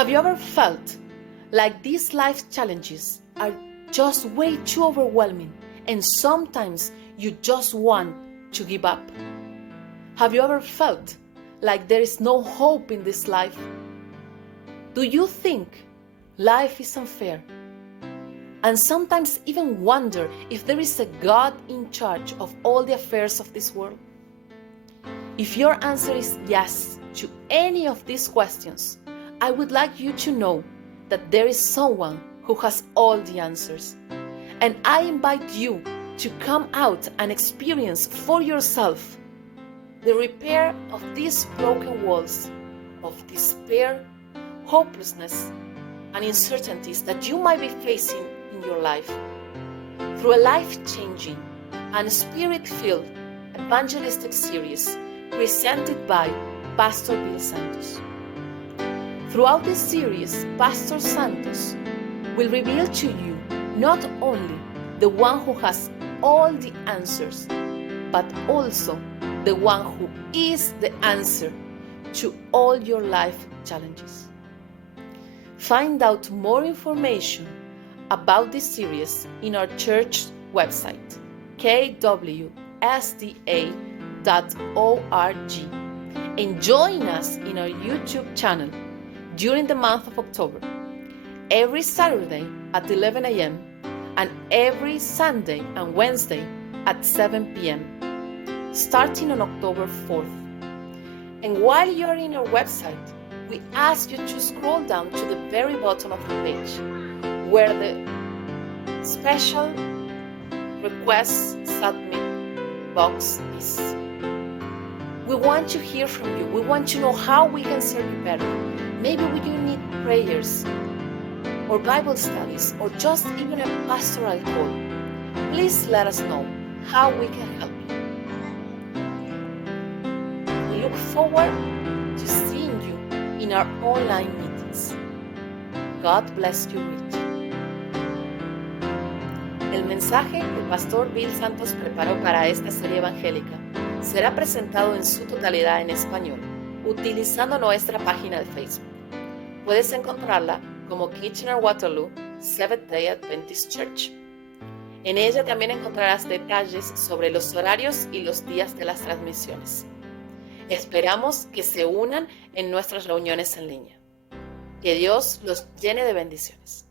Have you ever felt like these life challenges are just way too overwhelming and sometimes you just want to give up? Have you ever felt like there is no hope in this life? Do you think life is unfair? And sometimes even wonder if there is a God in charge of all the affairs of this world? If your answer is yes to any of these questions, I would like you to know that there is someone who has all the answers. And I invite you to come out and experience for yourself the repair of these broken walls of despair, hopelessness, and uncertainties that you might be facing in your life through a life-changing and spirit-filled evangelistic series presented by Pastor Bill Santos. Throughout this series, Pastor Santos will reveal to you not only the one who has all the answers, but also the one who is the answer to all your life challenges. Find out more information about this series in our church website, KWSDA.org, and join us in our YouTube channel during the month of October, every Saturday at 11 a.m. and every Sunday and Wednesday at 7 p.m. starting on October 4th. And while you are in our website, we ask you to scroll down to the very bottom of the page where the special request submit box is. We want to hear from you. We want to know how we can serve you better. Maybe you need prayers or Bible studies or just even a pastoral call. Please let us know how we can help you. We look forward to seeing you in our online meetings. God bless you richly. El mensaje que el Pastor Bill Santos preparó para esta serie evangélica será presentado en su totalidad en español, utilizando nuestra página de Facebook. Puedes encontrarla como Kitchener-Waterloo Seventh-day Adventist Church. En ella también encontrarás detalles sobre los horarios y los días de las transmisiones. Esperamos que se unan en nuestras reuniones en línea. Que Dios los llene de bendiciones.